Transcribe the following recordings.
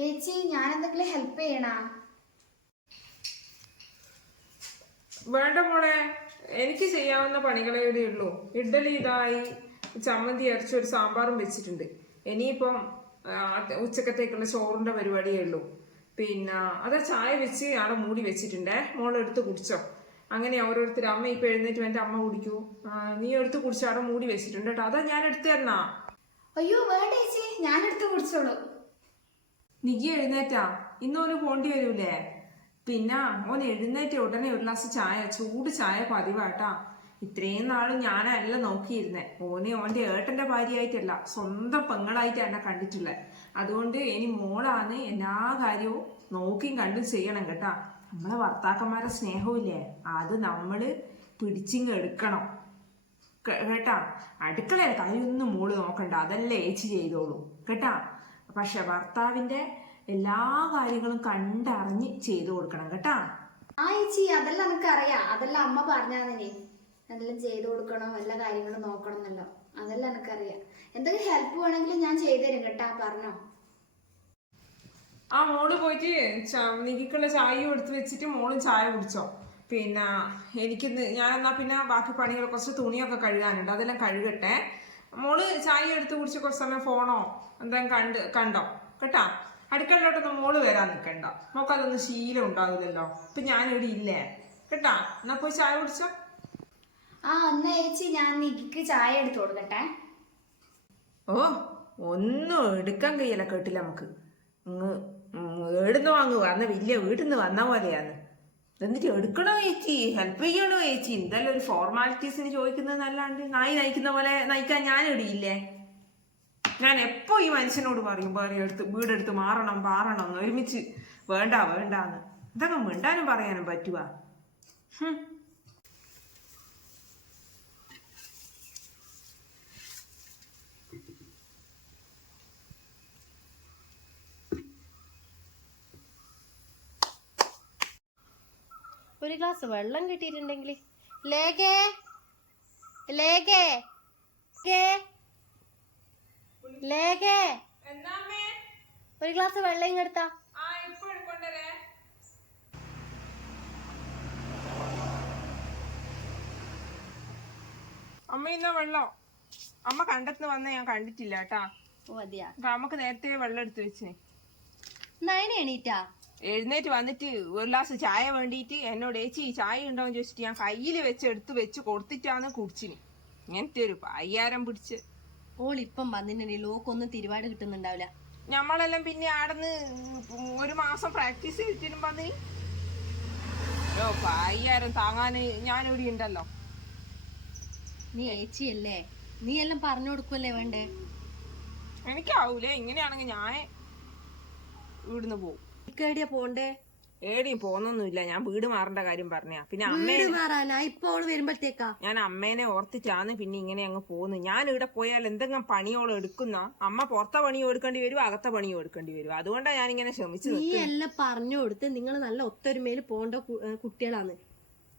ചേച്ചി ഞാൻ എന്തെങ്കിലും ഹെൽപ്പ് ചെയ്യണാ? വേണ്ട മോളെ. എനിക്ക് ചെയ്യാവുന്ന പണികളേ ഇവിടെ ഉള്ളൂ. ഇഡ്ഡലി ഇതായി ചമ്മന്തി അരച്ച് ഒരു സാമ്പാറും വെച്ചിട്ടുണ്ട്. ഇനിയിപ്പം ഉച്ചക്കത്തേക്കുള്ള ചോറിന്റെ പരിപാടിയേ ഉള്ളൂ. പിന്നെ അത് ചായ വെച്ച് അവിടെ മൂടി വെച്ചിട്ടുണ്ടേ. മോളെടുത്ത് കുടിച്ചോ. അങ്ങനെ ഓരോരുത്തർ അമ്മ ഇപ്പൊ എഴുന്നേറ്റ് എന്റെ അമ്മ കുടിക്കൂ. നീ എടുത്ത് കുടിച്ച് അവിടെ മൂടി വെച്ചിട്ടുണ്ട് കേട്ടോ. അതാ ഞാൻ എടുത്തു തരണ. അയ്യോ വേണ്ട ചേച്ചി. ഞാൻ എടുത്ത് കുടിച്ചോളൂ. നികി എഴുന്നേറ്റാ. ഇന്നോന് പോണ്ടി വരൂലേ? പിന്നെ ഓൻ എഴുന്നേറ്റ ഉടനെ ഒരു ഗ്ലാസ് ചായ ചൂട് ചായ പതിവാട്ടാ. ഇത്രയും നാളും ഞാനല്ല നോക്കിയിരുന്നേ. ഓനെ ഓന്റെ ഏട്ടന്റെ ഭാര്യയായിട്ടല്ല സ്വന്തം പെങ്ങളായിട്ട് എന്നെ കണ്ടിട്ടുള്ളത് അതുകൊണ്ട് ഇനി മോളാണ് എല്ലാ കാര്യവും നോക്കിയും കണ്ടും ചെയ്യണം കേട്ടാ. നമ്മളെ ഭർത്താക്കന്മാരെ സ്നേഹമില്ലേ അത് നമ്മൾ പിടിച്ചിങ് എടുക്കണം. കേട്ടാ? അടുക്കളയിൽ കാര്യമൊന്നും മോൾ നോക്കണ്ട. അതല്ലേ ഏച്ചി ചെയ്തോളൂ. കേട്ടാ? പക്ഷെ ഭർത്താവിന്റെ എല്ലാ കാര്യങ്ങളും കണ്ടറിഞ്ഞ് ചെയ്തു കൊടുക്കണം കേട്ടാ. ആ ചേച്ചി അതെല്ലാം എനിക്കറിയാം അതെല്ലാം അമ്മ പറഞ്ഞാന്നെ എന്തെല്ലാം അതെല്ലാം ചെയ്തു കൊടുക്കണം എല്ലാ കാര്യങ്ങളും നോക്കണം എന്നല്ലോ അതെല്ലാം എനിക്കറിയാം. എന്തെങ്കിലും ഹെൽപ്പ് വേണമെങ്കിലും ഞാൻ ചെയ്തുതരും കേട്ടാ പറഞ്ഞോ. ആ മോൾ പോയിട്ട് നികിക്കുള്ള ചായയും എടുത്ത് വെച്ചിട്ട് മോളും ചായ കുടിച്ചോ. പിന്നെ എനിക്കിന്ന് ഞാൻ എന്നാ പിന്നെ ബാക്കി പണികൾ കുറച്ച് തുണിയൊക്കെ കഴുകാനുണ്ട്. അതെല്ലാം കഴുകട്ടെ. മോൾ ചായ എടുത്ത് കുടിച്ച് കുറച്ച് സമയം ഫോണോ എന്തെങ്കിലും കണ്ട് കണ്ടോ? കേട്ടാ? അടുക്കളയിലോട്ടൊന്നും മോൾ വരാൻ നിൽക്കണ്ട മോക്കതൊന്നും ശീലം ഉണ്ടാവില്ലല്ലോ. ഇപ്പൊ ഞാനിവിടെ ഇല്ലേ? കേട്ടാ? എന്നാ പോയി ചായ കുടിച്ചോ? ആ എന്നാ ചേച്ചി ഞാൻ നിക്ക് ചായ എടുത്തു കൊടുക്കട്ടെ. ഓ ഒന്നും എടുക്കാൻ കഴിയല കേട്ടില്ല നമുക്ക്. അങ്ങ് ഏടുന്ന് വാങ്ങുക അന്ന് വലിയ വീട്ടിൽ നിന്ന് വന്ന പോലെയാന്ന്. എന്നിട്ട് എടുക്കണോ ചേച്ചി? ഹെൽപ്പ് ചെയ്യണോ ചേച്ചി? എന്തായാലും ഒരു ഫോർമാലിറ്റീസിന് ചോദിക്കുന്നത് നല്ലാണ്ട് നായി നയിക്കുന്ന പോലെ നയിക്കാൻ ഞാൻ ഇടിയില്ലേ? ഞാൻ എപ്പോ ഈ മനുഷ്യനോട് പറയും എടുത്ത് വീടെടുത്ത് മാറണം മാറണം എന്ന് ഒരുമിച്ച് വേണ്ട വേണ്ടാന്ന്. ഇതൊക്കെ മിണ്ടാനും പറയാനും പറ്റുവാ. ഒരു ഗ്ലാസ് വെള്ളം കിട്ടിയിട്ടുണ്ടെങ്കിൽ ലേഖേ ലേഖേ ലേഖേ? ഒരു ഗ്ലാസ് വെള്ളം ഇങ്ങെടുത്താ. അമ്മ ഇന്ന വെള്ളം. അമ്മ കണ്ടെത്തുന്ന വന്ന ഞാൻ കണ്ടിട്ടില്ല കേട്ടാ. അമ്മയ്ക്ക് നമുക്ക് നേരത്തെ വെള്ളം എടുത്ത് വെച്ചേ. നയന എണീറ്റാ? എഴുന്നേറ്റ് വന്നിട്ട് ഒരു ഗ്ലാസ് ചായ വേണ്ടിയിട്ട് എന്നോട് ഏച്ചി ചായ ഉണ്ടോന്ന് ചോദിച്ചിട്ട് ഞാൻ കയ്യിൽ വെച്ച് എടുത്ത് വെച്ച് കൊടുത്തിട്ടാണ് കുടിച്ചിന്. ഇങ്ങനത്തെ ഒരു പയ്യാരം പിടിച്ച്. ഓൾ ഇപ്പം വന്നിട്ടുണ്ടെങ്കിൽ ലോക്കൊന്നും തിരുവാട് കിട്ടുന്നുണ്ടാവില്ല. ഞമ്മളെല്ലാം പിന്നെ ആടന്ന് ഒരു മാസം പ്രാക്ടീസ് ചെയ്തിട്ടും വന്നി. ഓ പയ്യാരം താങ്ങാന് ഞാനിവിടെ ഉണ്ടല്ലോ. നീ ഏച്ചിയല്ലേ? നീ എല്ലാം പറഞ്ഞു കൊടുക്കുമല്ലേ വേണ്ടേ? എനിക്കാവൂലേ? ഇങ്ങനെയാണെങ്കിൽ ഞാൻ ഇവിടുന്ന് പോവും. ഇക്കേടിയാ പോണ്ടേ? ഏടിയും പോന്നൊന്നുമില്ല ഞാൻ വീട് മാറേണ്ട കാര്യം പറഞ്ഞാ. പിന്നെ അമ്മേ വീട് മാറാനാ? ഇപ്പൊ ഓൾ വരുമ്പോഴത്തേക്കാ? ഞാൻ അമ്മേനെ ഓർത്തിച്ചാന്ന് പിന്നെ ഇങ്ങനെ അങ്ങ് പോന്നു ഞാൻ ഇവിടെ പോയാൽ എന്തെങ്കിലും പണിയോളം എടുക്കുന്ന. അമ്മ പുറത്തെ പണിയോ എടുക്കേണ്ടി വരും അകത്തെ പണിയോ എടുക്കേണ്ടി വരും. അതുകൊണ്ടാണ് ഞാൻ ഇങ്ങനെ ശ്രമിച്ചു നീ എല്ലാം പറഞ്ഞു കൊടുത്ത് നിങ്ങൾ നല്ല ഒത്തൊരുമയിൽ പോണ്ട കു- ഏ, കുട്ടികളാണ്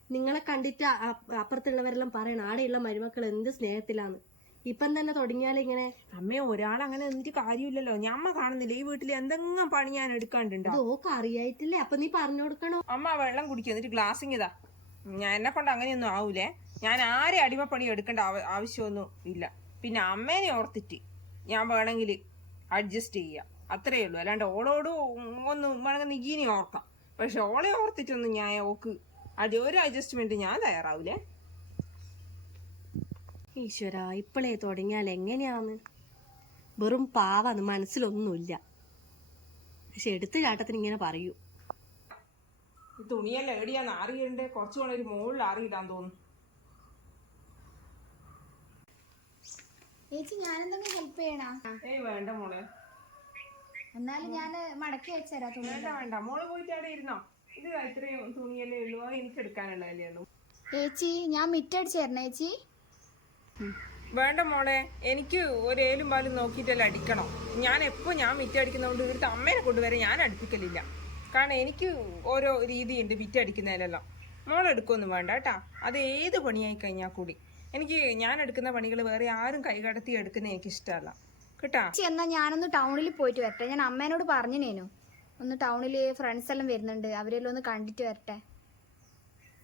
നിങ്ങളെ കണ്ടിട്ട് അ- അപ്പുറത്തുള്ളവരെല്ലാം പറയണം ആടെയുള്ള മരുമക്കൾ എന്ത് സ്നേഹത്തിലാണ് ഇപ്പം തന്നെ തുടങ്ങിയാലിങ്ങനെ അമ്മേ ഒരാൾ അങ്ങനെ എന്നിട്ട് കാര്യമില്ലല്ലോ ഞമ്മ കാണുന്നില്ല. ഈ വീട്ടിൽ എന്തെങ്കിലും പണി ഞാൻ എടുക്കാണ്ടുണ്ടോ. അത് ഓക്ക് അറിയായിട്ടില്ലേ? അപ്പൊ നീ പറഞ്ഞു കൊടുക്കണോ? അമ്മ വെള്ളം കുടിക്കുക എന്നിട്ട് ഗ്ലാസ്സിങ് ഇതാ. ഞാൻ എന്നെ കൊണ്ട് അങ്ങനെയൊന്നും ആവൂലേ. ഞാൻ ആരെ അടിമപ്പണി എടുക്കേണ്ട ആവ- ആവശ്യമൊന്നും ഇല്ല. പിന്നെ അമ്മേനെ ഓർത്തിട്ട് ഞാൻ വേണമെങ്കിൽ അഡ്ജസ്റ്റ് ചെയ്യാം. അത്രയേ ഉള്ളൂ. അല്ലാണ്ട് ഓളോട് ഒന്നും വേണമെങ്കിൽ നിഗീനി ഓർക്കാം. പക്ഷെ ഓളെ ഓർത്തിട്ടൊന്നും ഞാൻ ഓക്ക് അടി ഒരു അഡ്ജസ്റ്റ്മെന്റ് ഞാൻ തയ്യാറാവൂലേ. ഈശ്വര ഇപ്പോഴേ തുടങ്ങിയാൽ എങ്ങനെയാന്ന്? വെറും പാവാന്ന് മനസ്സിലൊന്നുമില്ല. പക്ഷെ എടുത്തു ചാട്ടത്തിന് ഇങ്ങനെ പറയൂ. ഈ തുണിയെല്ലാം എടിയാന്ന് കുറച്ചു കൂടെ ഒരു മുകളിൽ അറിയിടാൻ തോന്നുന്നു. ചേച്ചി ഞാൻ എന്തെങ്കിലും ഹെൽപ്പ് ചെയ്യണോ? ഏയ് വേണ്ട മോളെ. എന്നാലും ഞാൻ മടക്കി വെച്ചുതരാം തുണി. വേണ്ട വേണ്ട. മോൾ പോയിട്ട് അവിടെ ഇരുന്നോ? ഇത് ഇത്രയും തുണിയല്ലേ ഉള്ളൂ. എനിക്ക് എടുക്കാനുള്ളതല്ലേ ഉള്ളൂ. ചേച്ചി ഞാൻ മിറ്റടിച്ചേരണേ ചേച്ചി. വേണ്ട മോളെ എനിക്ക് ഒരു ഏലും പാലും നോക്കിയിട്ടല്ല അടിക്കണം. ഞാൻ എപ്പോൾ ഞാൻ മിറ്റടിക്കുന്നതുകൊണ്ട് ഇവിടുത്തെ അമ്മേനെ കൊണ്ടുവരെ ഞാൻ അടുപ്പിക്കലില്ല. കാരണം എനിക്ക് ഓരോ രീതിയുണ്ട് മിറ്റടിക്കുന്നതിലെല്ലാം മോളെടുക്കൊന്നും വേണ്ട കേട്ടാ. അത് ഏത് പണിയായി കഴിഞ്ഞാൽ കൂടി? എനിക്ക് ഞാൻ എടുക്കുന്ന പണികൾ വേറെ ആരും കൈകടത്തി എടുക്കുന്ന എനിക്ക് ഇഷ്ടമല്ല. കേട്ടാ? എന്നാ ഞാനൊന്ന് ടൗണിൽ പോയിട്ട് വരട്ടെ. ഞാൻ അമ്മേനോട് പറഞ്ഞിനേനു ഒന്ന് ടൗണിൽ ഫ്രണ്ട്സ് എല്ലാം വരുന്നുണ്ട്. അവരെല്ലാം ഒന്ന് കണ്ടിട്ട് വരട്ടെ.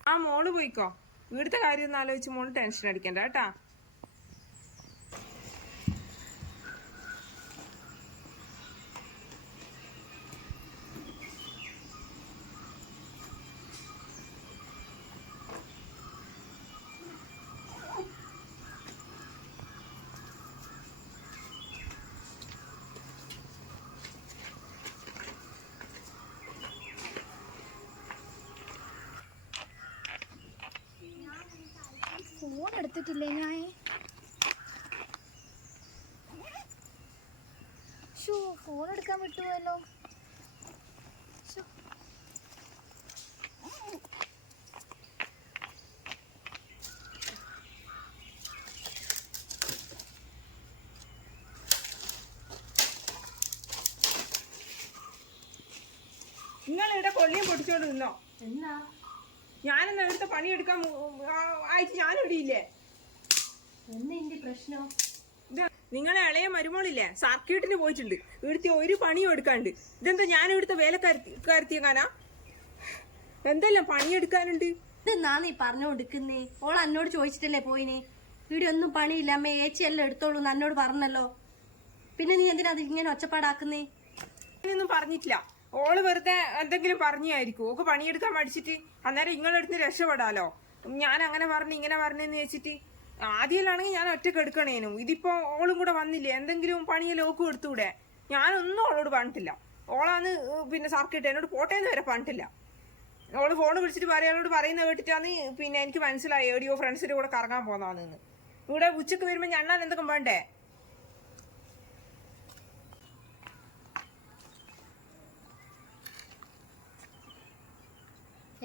ആ മോൾ പോയിക്കോ. ഇവിടുത്തെ കാര്യം ഒന്ന് ആലോചിച്ച് മോൾ ടെൻഷൻ അടിക്കണ്ട കേട്ടാ ഫോൺ എടുത്തിട്ടില്ലേ ഞാൻ ഷോ ഫോൺ എടുക്കാൻ വിട്ടുപോയല്ലോ. നിങ്ങൾ ഇവിടെ കൊള്ളിയും പൊടിച്ചോണ്ട് നിന്നോ? എന്നാ? ഞാനെന്നാ ഇവിടുത്തെ പണിയെടുക്കാൻ ആയിട്ട് ഞാനിവിടെ ഇല്ലേ എന്നാ ഇന്റെ പ്രശ്നം ഇത് നിങ്ങളെ ഇളയ മരുമോളില്ലേ സർക്യൂട്ടിന് പോയിട്ടുണ്ട്. ഇവിടുത്തെ ഒരു പണിയും എടുക്കാണ്ട്. ഇതെന്താ ഞാൻ ഇവിടുത്തെ വേലക്കാരത്തിയെങ്ങാനാ എന്തെല്ലാം പണിയെടുക്കാനുണ്ട്? ഇതെന്നാ നീ കൊടുക്കുന്നേ ഓൾ എന്നോട് ചോദിച്ചിട്ടല്ലേ പോയിനെ? ഇവിടെ ഒന്നും പണിയില്ല അമ്മ ഏച്ചി എല്ലാം എടുത്തോളൂ എന്ന് എന്നോട് പറഞ്ഞല്ലോ. പിന്നെ നീ എന്തിനാ അത് ഇങ്ങനെ ഒച്ചപ്പാടാക്കുന്നേ? ഒന്നും പറഞ്ഞിട്ടില്ല. ഓൾ വെറുതെ എന്തെങ്കിലും പറഞ്ഞായിരിക്കും ഓക്ക് പണിയെടുക്കാൻ മടിച്ചിട്ട് അന്നേരം ഇങ്ങളെടുത്ത് രക്ഷപ്പെടാലോ? ഞാൻ അങ്ങനെ പറഞ്ഞു ഇങ്ങനെ പറഞ്ഞെന്ന് വെച്ചിട്ട് ആദ്യമാണെങ്കിൽ ഞാൻ ഒറ്റയ്ക്ക് എടുക്കണേനും. ഇതിപ്പോ ഓളും കൂടെ വന്നില്ലേ? എന്തെങ്കിലും പണിയെല്ലാം ഓക്കും എടുത്തൂടെ? ഞാനൊന്നും ഓളോട് പറഞ്ഞിട്ടില്ല. ഓളാന്ന് പിന്നെ സർക്കിട്ട് എന്നോട് പോട്ടേന്ന് വരെ പറഞ്ഞിട്ടില്ല. ഓൾ ഫോൺ വിളിച്ചിട്ട് പറയാനോട് പറയുന്ന കേട്ടിട്ടാന്ന് പിന്നെ എനിക്ക് മനസ്സിലായി. എവിടെയോ ഫ്രണ്ട്സിന്റെ കൂടെ കറങ്ങാൻ പോന്നാന്ന്. ഇവിടെ ഉച്ചയ്ക്ക് വരുമ്പോ ഞണ്ണാൻ എന്തൊക്കെ വേണ്ടേ?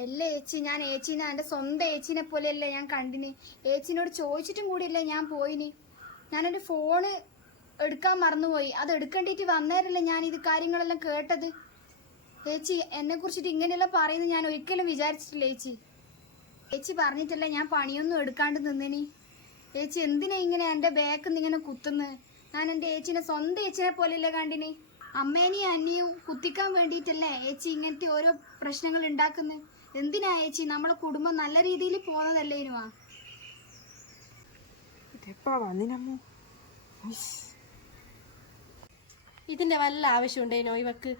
അല്ല ഏച്ചി ഞാൻ ഏച്ചീനെ എന്റെ സ്വന്തം ഏച്ചീനെ പോലെയല്ലേ ഞാൻ കണ്ടിന്? ഏച്ചിനോട് ചോദിച്ചിട്ടും കൂടിയല്ലേ ഞാൻ പോയിന്. ഞാനെന്റെ ഫോണ് എടുക്കാൻ മറന്നുപോയി. അത് എടുക്കേണ്ടിട്ട് വന്നേരല്ലേ ഞാൻ ഇത് കാര്യങ്ങളെല്ലാം കേട്ടത്? ഏച്ചി എന്നെ കുറിച്ചിട്ട് ഇങ്ങനെയെല്ലാം പറയുന്നത് ഞാൻ ഒരിക്കലും വിചാരിച്ചിട്ടില്ല ഏച്ചി. ഏച്ചി പറഞ്ഞിട്ടല്ലേ ഞാൻ പണിയൊന്നും എടുക്കാണ്ട് നിന്നിനി. ഏച്ചി എന്തിനാ ഇങ്ങനെ എന്റെ ബാക്കിൽ നിന്ന് ഇങ്ങനെ കുത്തുന്നത്? ഞാൻ എന്റെ ഏച്ചിനെ സ്വന്തം ഏച്ചിനെ പോലെയല്ലേ കണ്ടിനി? അമ്മേനെയും അന്നെയും കുത്തിക്കാൻ വേണ്ടിയിട്ടല്ലേ ഏച്ചി ഇങ്ങനത്തെ ഓരോ പ്രശ്നങ്ങൾ ഉണ്ടാക്കുന്നത് എന്തിനാ ഏച്ചി? നമ്മളെ കുടുംബം നല്ല രീതിയിൽ വന്നിനമ്മോ? ഇതിന്റെ വല്ല ആവശ്യമുണ്ടേനോ ഇവക്ക്?